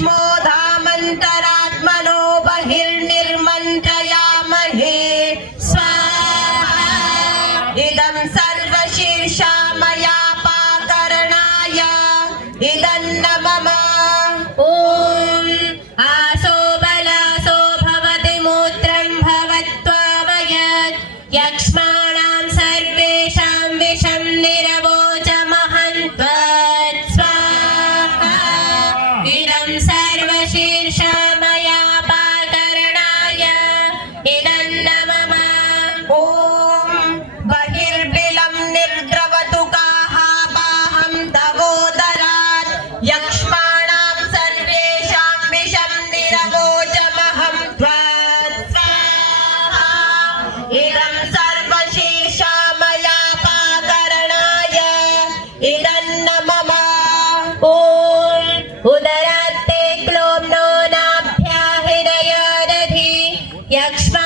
यक्ष्मोधामन्तरात्मनो बहिर्निर्मन्त्रयामहे स्वाहा इदं सर्वशीर्षामयापाकरणाय इदं न मम ॐ आसो बलासो भवति मूत्रं भवत्वामयत् यक्ष्माणां सर्वेषां विषं निरवोचमहन्त्वत् स्वाहा इदं सर्वशीर्षामयापाकरणाय इदं न मम ॐ बहिर्बिलं निर्द्रवतु काहाबाहं तवोदरात् यक्ष्माणां सर्वेषां विषं निरवोचमहं त्वत् स्वाहा इदं सर्वशीर्षामयापाकरणाय इदं न मम ॐ उदरात्ते क्लोम्नो नाभ्याहिनयोदधि यक्ष्मा